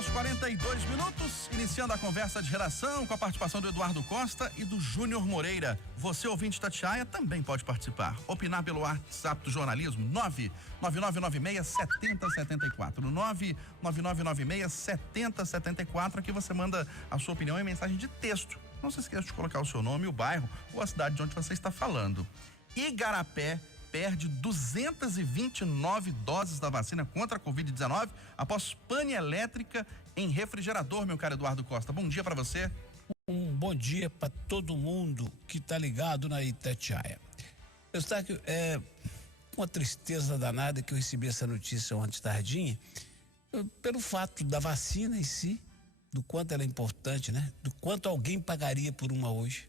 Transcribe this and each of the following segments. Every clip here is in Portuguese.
8h42, iniciando a conversa de redação com a participação do Eduardo Costa e do Júnior Moreira. Você, ouvinte de Itatiaia, também pode participar. Opinar pelo WhatsApp do jornalismo, 99996-7074. 99996-7074. Aqui você manda a sua opinião em mensagem de texto. Não se esqueça de colocar o seu nome, o bairro ou a cidade de onde você está falando. Igarapé perde 229 doses da vacina contra a Covid-19 após pane elétrica em refrigerador, meu caro Eduardo Costa. Bom dia para você. Um bom dia para todo mundo que está ligado na Itatiaia. É uma tristeza danada que eu recebi essa notícia ontem tardinha, pelo fato da vacina em si, do quanto ela é importante, né? Do quanto alguém pagaria por uma hoje.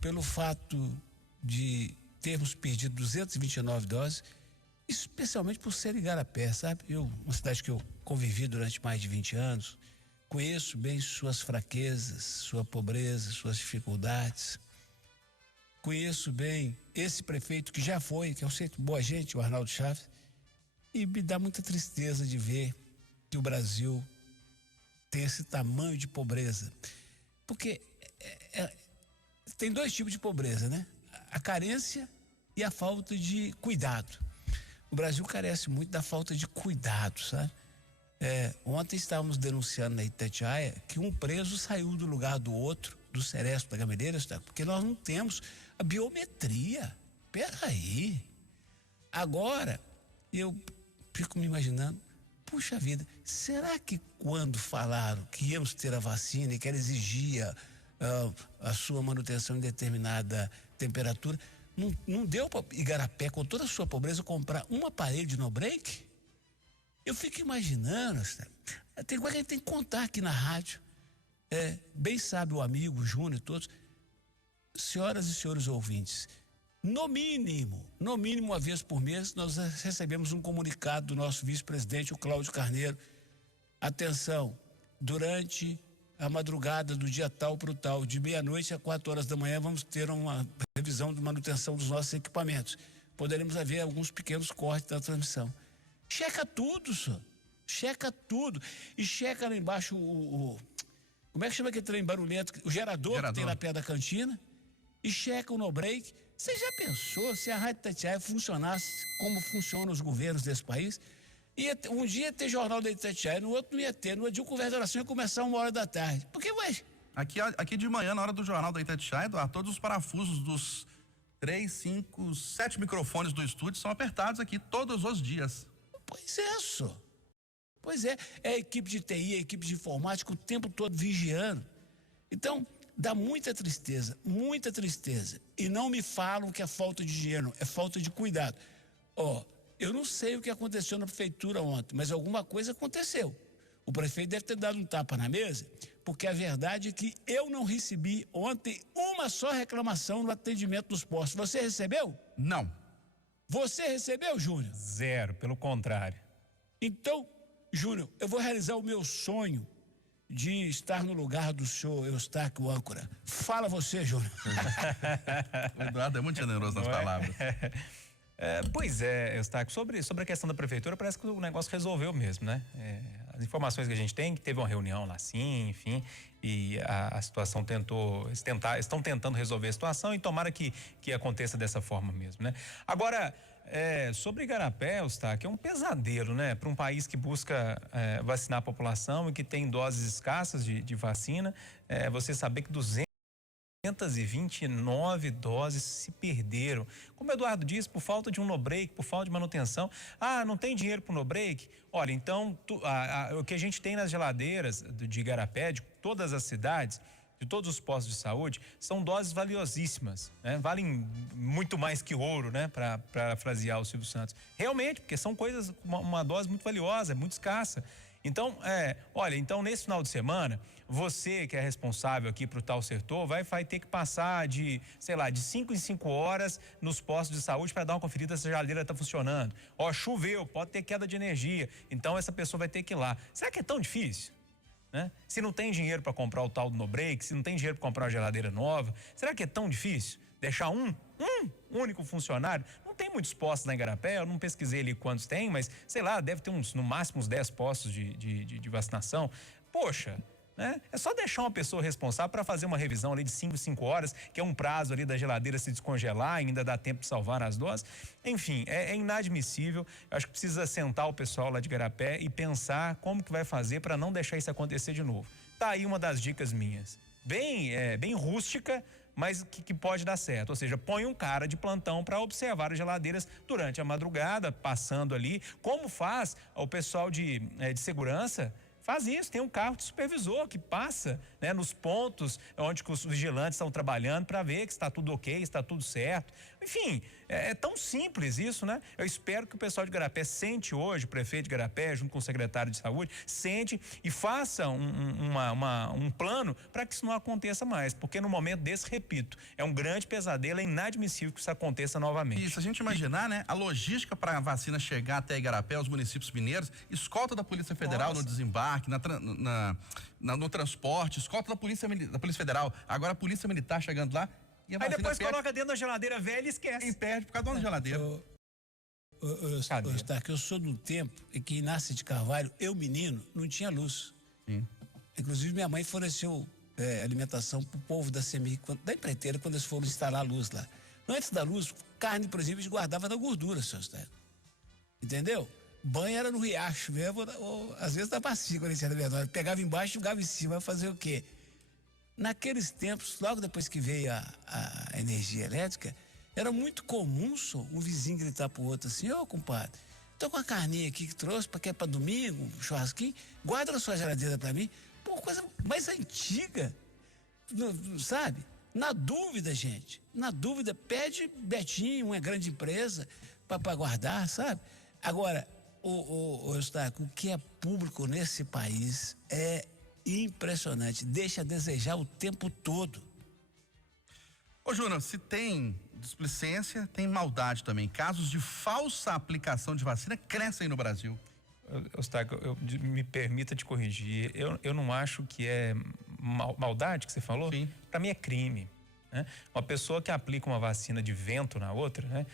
Pelo fato de termos perdido 229 doses, especialmente por ser Igarapé, sabe? Uma cidade que eu convivi durante mais de 20 anos, conheço bem suas fraquezas, sua pobreza, suas dificuldades. Conheço bem esse prefeito que já foi, que é um centro boa gente, o Arnaldo Chaves, e me dá muita tristeza de ver que o Brasil tem esse tamanho de pobreza. Porque tem dois tipos de pobreza, né? A carência e a falta de cuidado. O Brasil carece muito da falta de cuidado, sabe? Ontem estávamos denunciando na Itatiaia que um preso saiu do lugar do outro, do Seresto da Gameleira, porque nós não temos a biometria. Peraí. Agora, eu fico me imaginando, puxa vida, será que quando falaram que íamos ter a vacina e que ela exigia a sua manutenção em determinada temperatura, não deu para Igarapé, com toda a sua pobreza, comprar um aparelho de no-break? Eu fico imaginando, tem coisa que a gente tem que contar aqui na rádio. Bem sabe o amigo, o Júnior e todos, senhoras e senhores ouvintes, no mínimo uma vez por mês, nós recebemos um comunicado do nosso vice-presidente, o Cláudio Carneiro. Atenção, durante a madrugada do dia tal para o tal, de meia-noite a 4 horas da manhã, vamos ter uma revisão de manutenção dos nossos equipamentos. Poderemos haver alguns pequenos cortes da transmissão. Checa tudo, senhor. Checa tudo. E checa lá embaixo como é que chama aquele trem barulhento? O gerador que tem lá perto da cantina. E checa o no-break. Você já pensou se a Rádio Itatiaia funcionasse como funcionam os governos desse país? Um dia ia ter Jornal da Itatiaia, no outro não ia ter. No outro dia o Conversa de Oração ia começar 1h da tarde. Por que vai? Aqui de manhã, na hora do Jornal da Itatiaia, Eduardo, todos os parafusos dos 3, 5, 7 microfones do estúdio são apertados aqui todos os dias. Pois é, só. Pois é. É a equipe de TI, a equipe de informática o tempo todo vigiando. Então, dá muita tristeza. E não me falam que é falta de dinheiro, é falta de cuidado. Eu não sei o que aconteceu na prefeitura ontem, mas alguma coisa aconteceu. O prefeito deve ter dado um tapa na mesa, porque a verdade é que eu não recebi ontem uma só reclamação no atendimento dos postos. Você recebeu? Não. Você recebeu, Júnior? Zero, pelo contrário. Então, Júnior, eu vou realizar o meu sonho de estar no lugar do senhor Eustáquio âncora. Fala você, Júnior. O Eduardo é muito generoso nas palavras. Pois é, Eustáquio, sobre a questão da prefeitura, parece que o negócio resolveu mesmo, né? As informações que a gente tem, que teve uma reunião lá sim, enfim, e a situação estão tentando resolver a situação e tomara que aconteça dessa forma mesmo, né? Agora, sobre Igarapé, Eustáquio, é um pesadelo, né? Para um país que busca vacinar a população e que tem doses escassas de vacina, você saber que 229 doses se perderam. Como o Eduardo disse, por falta de um no-break, por falta de manutenção. Não tem dinheiro para o no-break? Olha, então, o que a gente tem nas geladeiras de Igarapé, de todas as cidades, de todos os postos de saúde, são doses valiosíssimas, né? Valem muito mais que ouro, né? Para frasear o Silvio Santos. Realmente, porque são coisas, uma dose muito valiosa, muito escassa. Então, olha, então nesse final de semana, você que é responsável aqui para o tal setor, vai ter que passar de 5 em 5 horas nos postos de saúde para dar uma conferida se a geladeira está funcionando. Choveu, pode ter queda de energia, então essa pessoa vai ter que ir lá. Será que é tão difícil? Né? Se não tem dinheiro para comprar o tal do no-break, se não tem dinheiro para comprar uma geladeira nova, será que é tão difícil deixar um Um único funcionário. Não tem muitos postos na Igarapé, eu não pesquisei ali quantos tem, mas sei lá, deve ter no máximo uns 10 postos de vacinação. Poxa, né? É só deixar uma pessoa responsável para fazer uma revisão ali de 5 horas, que é um prazo ali da geladeira se descongelar, ainda dá tempo de salvar as doses. Enfim, é inadmissível. Eu acho que precisa sentar o pessoal lá de Igarapé e pensar como que vai fazer para não deixar isso acontecer de novo. Tá aí uma das dicas minhas. Bem rústica, mas que pode dar certo. Ou seja, põe um cara de plantão para observar as geladeiras durante a madrugada, passando ali, como faz o pessoal de segurança. Faz isso, tem um carro de supervisor que passa, né, nos pontos onde os vigilantes estão trabalhando para ver que está tudo ok, está tudo certo. Enfim, é tão simples isso, né? Eu espero que o pessoal de Igarapé sente hoje, o prefeito de Igarapé, junto com o secretário de saúde, sente e faça um plano para que isso não aconteça mais. Porque no momento desse, repito, é um grande pesadelo, é inadmissível que isso aconteça novamente. Isso, a gente imaginar, né, a logística para a vacina chegar até Igarapé, os municípios mineiros, escolta da Polícia Federal no desembarque, no transporte, escolta da Polícia Federal, agora a Polícia Militar chegando lá. E aí depois coloca dentro da geladeira velha e esquece. E perde por causa da geladeira. Eu sou do tempo em que Inácio de Carvalho, eu menino, não tinha luz. Sim. Inclusive minha mãe forneceu alimentação pro povo da CEMIG, da empreiteira, quando eles foram instalar a luz lá. Antes da luz, carne, por exemplo, eles guardavam na gordura, seu Estado. Entendeu? Banho era no riacho mesmo, ou às vezes na bacia, quando eles eram menores. Pegava embaixo e jogava em cima, vai fazer o quê? Naqueles tempos, logo depois que veio a energia elétrica, era muito comum só um vizinho gritar pro outro assim: ô compadre, tô com a carninha aqui que trouxe, para que é para domingo, um churrasquinho, guarda na sua geladeira para mim. Pô, coisa mais antiga, sabe? Na dúvida, gente, pede Betinho, uma grande empresa, para guardar, sabe? Agora, Eustáquio, o que é público nesse país é impressionante, deixa a desejar o tempo todo. Ô Júnior, se tem displicência, tem maldade também. Casos de falsa aplicação de vacina crescem no Brasil. Eustáquio, me permita te corrigir, eu não acho que é maldade que você falou. Para mim é crime, né? Uma pessoa que aplica uma vacina de vento na outra, né?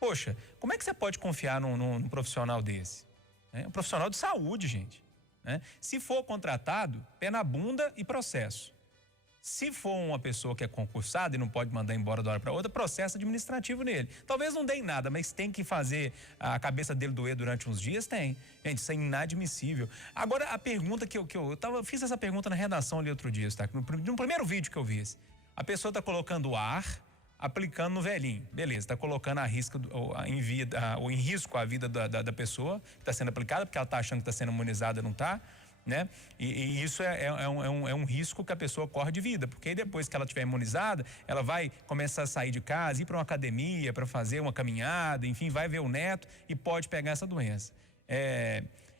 Poxa, como é que você pode confiar num profissional desse? Um profissional de saúde, gente. Se for contratado, pé na bunda e processo. Se for uma pessoa que é concursada e não pode mandar embora da hora para outra, processo administrativo nele. Talvez não dê em nada, mas tem que fazer a cabeça dele doer durante uns dias, tem. Gente, isso é inadmissível. Agora, a pergunta que eu fiz essa pergunta na redação ali outro dia, tá? No primeiro vídeo que eu vi. A pessoa está colocando ar, aplicando no velhinho. Beleza, está colocando em risco a vida da pessoa que está sendo aplicada, porque ela está achando que está sendo imunizada, não está, né? E isso é um risco que a pessoa corre de vida, porque aí depois que ela estiver imunizada, ela vai começar a sair de casa, ir para uma academia, para fazer uma caminhada, enfim, vai ver o neto e pode pegar essa doença.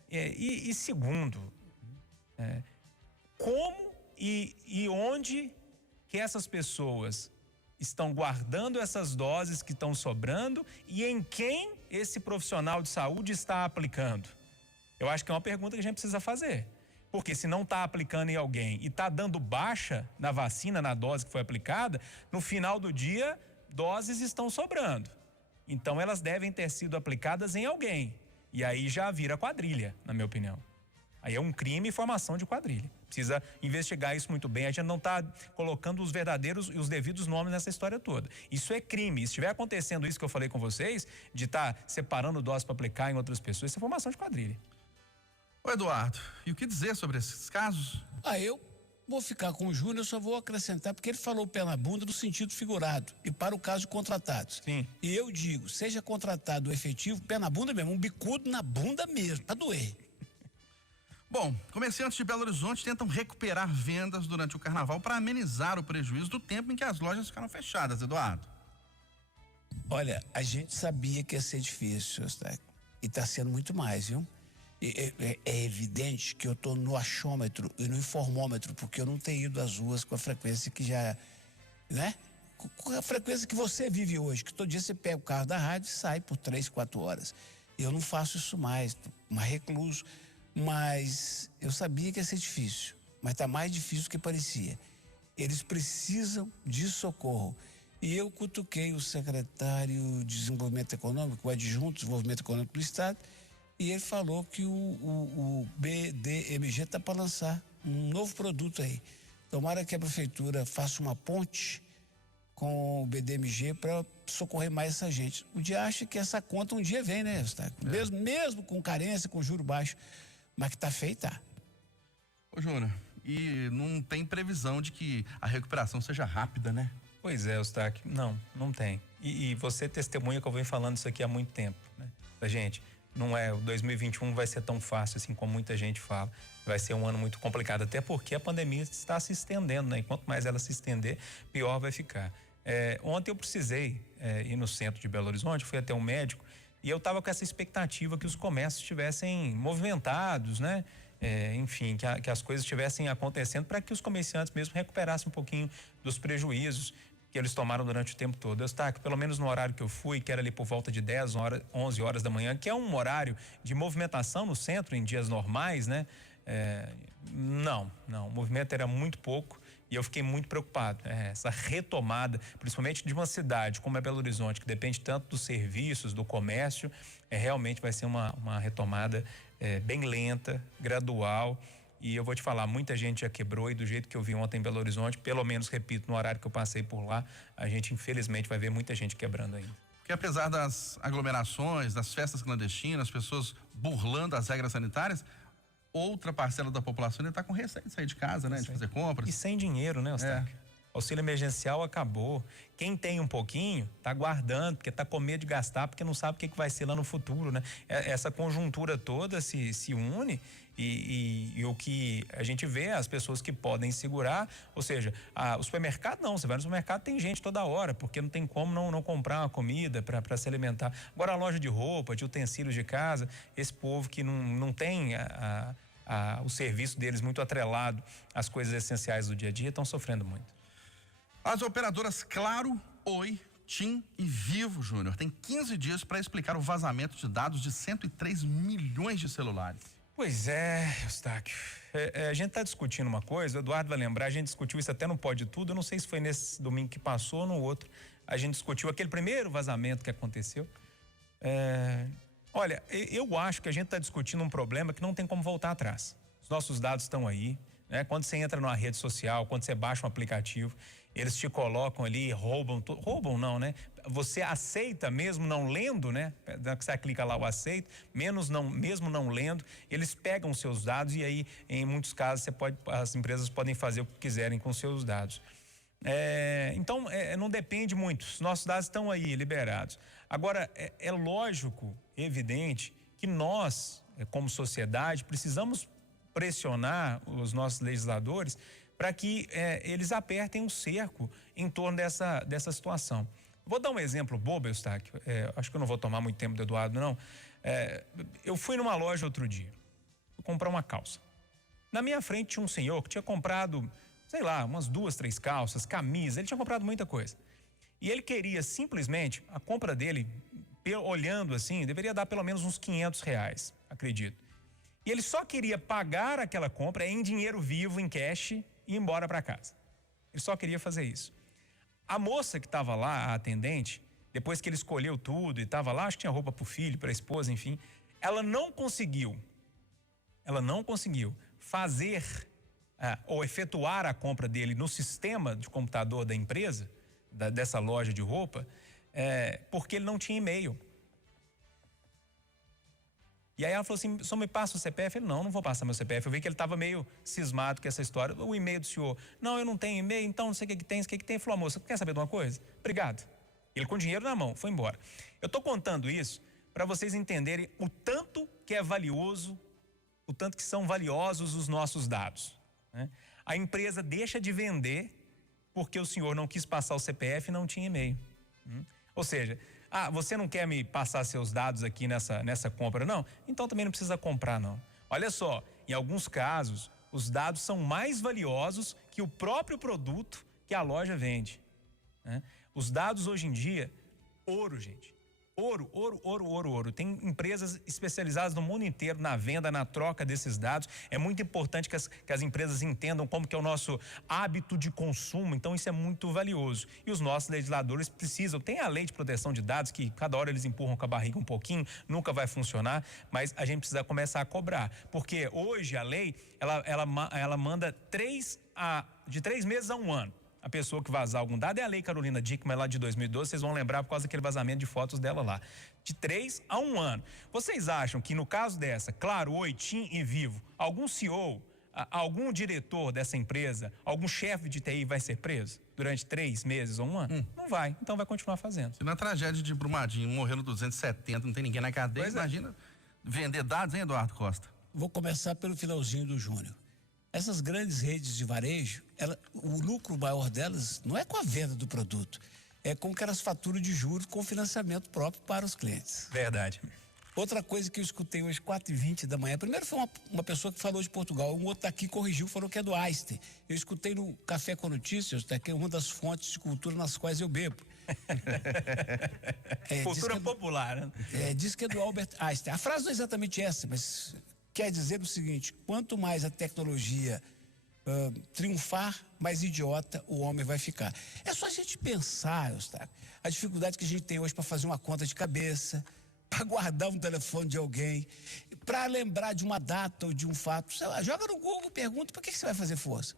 E segundo, como e onde que essas pessoas estão guardando essas doses que estão sobrando e em quem esse profissional de saúde está aplicando? Eu acho que é uma pergunta que a gente precisa fazer. Porque se não está aplicando em alguém e está dando baixa na vacina, na dose que foi aplicada, no final do dia, doses estão sobrando. Então, elas devem ter sido aplicadas em alguém. E aí já vira quadrilha, na minha opinião. Aí é um crime e formação de quadrilha. Precisa investigar isso muito bem. A gente não está colocando os verdadeiros e os devidos nomes nessa história toda. Isso é crime. Se estiver acontecendo isso que eu falei com vocês, de estar separando doses para aplicar em outras pessoas, isso é formação de quadrilha. Ô Eduardo, e o que dizer sobre esses casos? Eu vou ficar com o Júnior, eu só vou acrescentar, porque ele falou pé na bunda no sentido figurado, e para o caso de contratados. Sim. E eu digo, seja contratado ou efetivo, pé na bunda mesmo, um bicudo na bunda mesmo, para doer. Bom, comerciantes de Belo Horizonte tentam recuperar vendas durante o carnaval para amenizar o prejuízo do tempo em que as lojas ficaram fechadas, Eduardo. Olha, a gente sabia que ia ser difícil, Eustáquio, e está sendo muito mais, viu? É evidente que eu estou no achômetro e no informômetro, porque eu não tenho ido às ruas com a frequência que já, né? Com a frequência que você vive hoje, que todo dia você pega o carro da rádio e sai por 3, 4 horas. Eu não faço isso mais, mais recluso, mas eu sabia que ia ser difícil, mas está mais difícil do que parecia. Eles precisam de socorro. E eu cutuquei o secretário de Desenvolvimento Econômico, o adjunto de Desenvolvimento Econômico do Estado, e ele falou que o BDMG está para lançar um novo produto aí. Tomara que a prefeitura faça uma ponte com o BDMG para socorrer mais essa gente. O dia acha que essa conta um dia vem, né, Eustáquio? Mesmo com carência, com juro baixo, mas que tá feita. Ô, Júnior, e não tem previsão de que a recuperação seja rápida, né? Pois é, Eustáquio, não tem. E você testemunha que eu venho falando isso aqui há muito tempo, né? Gente, não é, o 2021 vai ser tão fácil assim como muita gente fala. Vai ser um ano muito complicado, até porque a pandemia está se estendendo, né? E quanto mais ela se estender, pior vai ficar. Ontem eu precisei ir no centro de Belo Horizonte, fui até um médico e eu estava com essa expectativa que os comércios estivessem movimentados, né? Enfim, que as coisas estivessem acontecendo para que os comerciantes mesmo recuperassem um pouquinho dos prejuízos que eles tomaram durante o tempo todo. Eustáquio, pelo menos no horário que eu fui, que era ali por volta de 10 horas, 11 horas da manhã, que é um horário de movimentação no centro em dias normais, né? O movimento era muito pouco. E eu fiquei muito preocupado. Essa retomada, principalmente de uma cidade como é Belo Horizonte, que depende tanto dos serviços, do comércio, realmente vai ser uma retomada bem lenta, gradual. E eu vou te falar, muita gente já quebrou, e do jeito que eu vi ontem em Belo Horizonte, pelo menos, repito, no horário que eu passei por lá, a gente infelizmente vai ver muita gente quebrando ainda. Porque apesar das aglomerações, das festas clandestinas, pessoas burlando as regras sanitárias, outra parcela da população ainda está com receio de sair de casa, né? De fazer compras. E sem dinheiro, né, Eustáquio? Auxílio emergencial acabou. Quem tem um pouquinho, tá guardando, porque tá com medo de gastar, porque não sabe o que vai ser lá no futuro, né? Essa conjuntura toda se une e o que a gente vê, as pessoas que podem segurar, ou seja, o supermercado não, você vai no supermercado, tem gente toda hora, porque não tem como não comprar uma comida para se alimentar. Agora a loja de roupa, de utensílios de casa, esse povo que não tem o serviço deles muito atrelado às coisas essenciais do dia a dia, estão sofrendo muito. As operadoras Claro, Oi, TIM e Vivo, Júnior, tem 15 dias para explicar o vazamento de dados de 103 milhões de celulares. Pois é, Eustáquio. A gente está discutindo uma coisa, o Eduardo vai lembrar, a gente discutiu isso até no Pode Tudo, eu não sei se foi nesse domingo que passou ou no outro. A gente discutiu aquele primeiro vazamento que aconteceu. Olha, eu acho que a gente está discutindo um problema que não tem como voltar atrás. Os nossos dados estão aí, né? Quando você entra numa rede social, quando você baixa um aplicativo, eles te colocam ali, roubam não, né? Você aceita mesmo não lendo, né? Você clica lá o aceito, mesmo não lendo, eles pegam seus dados e aí, em muitos casos, as empresas podem fazer o que quiserem com seus dados. Então, não depende muito, os nossos dados estão aí, liberados. Agora, é lógico, evidente, que nós, como sociedade, precisamos pressionar os nossos legisladores para que eles apertem um cerco em torno dessa situação. Vou dar um exemplo bobo, Eustáquio, acho que eu não vou tomar muito tempo do Eduardo, não. Eu fui numa loja outro dia, comprar uma calça. Na minha frente tinha um senhor que tinha comprado, sei lá, umas 2, 3 calças, camisa, ele tinha comprado muita coisa. E ele queria simplesmente, a compra dele, olhando assim, deveria dar pelo menos uns R$500, acredito. E ele só queria pagar aquela compra em dinheiro vivo, em cash, e ir embora para casa. Ele só queria fazer isso. A moça que estava lá, a atendente, depois que ele escolheu tudo e estava lá, acho que tinha roupa para o filho, para a esposa, enfim, ela não conseguiu fazer ou efetuar a compra dele no sistema de computador da empresa, dessa loja de roupa, porque ele não tinha e-mail. E aí ela falou assim, só me passa o CPF? Ele, não vou passar meu CPF. Eu vi que ele estava meio cismado com essa história. O e-mail do senhor, não, eu não tenho e-mail, então não sei o que tem, Ele falou, moça, quer saber de uma coisa? Obrigado. Ele com dinheiro na mão, foi embora. Eu estou contando isso para vocês entenderem o tanto que é valioso, o tanto que são valiosos os nossos dados, né? A empresa deixa de vender porque o senhor não quis passar o CPF e não tinha e-mail. Ou seja, você não quer me passar seus dados aqui nessa compra, não? Então também não precisa comprar, não. Olha só, em alguns casos, os dados são mais valiosos que o próprio produto que a loja vende, né? Os dados hoje em dia, ouro, gente. Ouro, ouro, ouro, ouro, ouro. Tem empresas especializadas no mundo inteiro na venda, na troca desses dados. É muito importante que as empresas entendam como que é o nosso hábito de consumo. Então, isso é muito valioso. E os nossos legisladores precisam. Tem a lei de proteção de dados, que cada hora eles empurram com a barriga um pouquinho, nunca vai funcionar, mas a gente precisa começar a cobrar. Porque hoje a lei, ela manda de 3 meses a 1 ano. A pessoa que vazar algum dado é a Lei Carolina Dickmann lá de 2012, vocês vão lembrar por causa daquele vazamento de fotos dela lá. De 3 a 1 ano. Vocês acham que no caso dessa, claro, Oi, TIM e Vivo, algum CEO, algum diretor dessa empresa, algum chefe de TI vai ser preso durante 3 meses ou 1 ano? Não vai, então vai continuar fazendo. Se na tragédia de Brumadinho morrendo 270, não tem ninguém na cadeia, imagina vender dados, hein, Eduardo Costa? Vou começar pelo finalzinho do Júnior. Essas grandes redes de varejo, o lucro maior delas não é com a venda do produto, é com que elas faturam de juros com financiamento próprio para os clientes. Verdade. Outra coisa que eu escutei hoje, 4h20 da manhã, primeiro foi uma pessoa que falou de Portugal, um outro aqui corrigiu, falou que é do Einstein. Eu escutei no Café com Notícias, que é uma das fontes de cultura nas quais eu bebo. Cultura popular, né? Diz que é do Albert Einstein. A frase não é exatamente essa, mas quer dizer o seguinte: quanto mais a tecnologia triunfar, mais idiota o homem vai ficar. É só a gente pensar, Eustáquio, a dificuldade que a gente tem hoje para fazer uma conta de cabeça, para guardar um telefone de alguém, para lembrar de uma data ou de um fato. Sei lá, joga no Google, pergunta, para que você vai fazer força?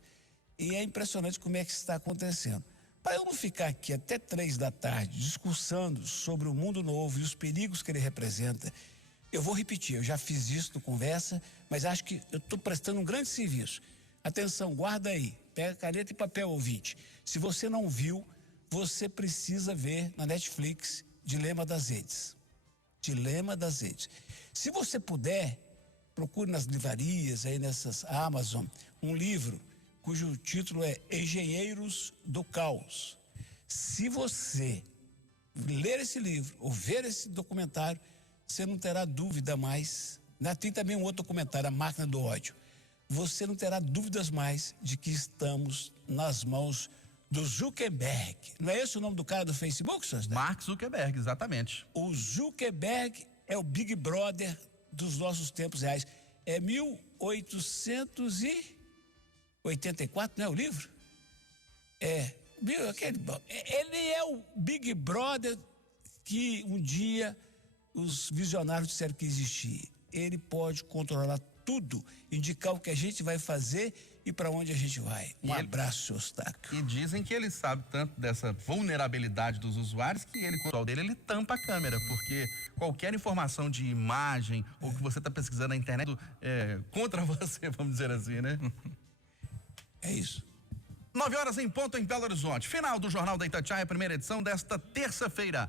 E é impressionante como é que isso está acontecendo. Para eu não ficar aqui até 3 da tarde discursando sobre o mundo novo e os perigos que ele representa, eu vou repetir, eu já fiz isso no Conversa, mas acho que eu estou prestando um grande serviço. Atenção, guarda aí, pega caneta e papel, ouvinte. Se você não viu, você precisa ver na Netflix Dilema das Redes. Dilema das Redes. Se você puder, procure nas livrarias, aí nessas Amazon, um livro cujo título é Engenheiros do Caos. Se você ler esse livro ou ver esse documentário, você não terá dúvida mais. Tem também um outro documentário, A Máquina do Ódio. Você não terá dúvidas mais de que estamos nas mãos do Zuckerberg. Não é esse o nome do cara do Facebook, senhor? Mark Zuckerberg, exatamente. O Zuckerberg é o Big Brother dos nossos tempos reais. É 1884, não é o livro? Ele é o Big Brother que um dia os visionários disseram que existia. Ele pode controlar tudo, indicar o que a gente vai fazer e para onde a gente vai. Abraço, Eustáquio. E dizem que ele sabe tanto dessa vulnerabilidade dos usuários que ele, com o pessoal dele, ele tampa a câmera, porque qualquer informação de imagem ou que você está pesquisando na internet contra você, vamos dizer assim, né? É isso. 9 horas em ponto em Belo Horizonte. Final do Jornal da Itatiaia, primeira edição desta terça-feira.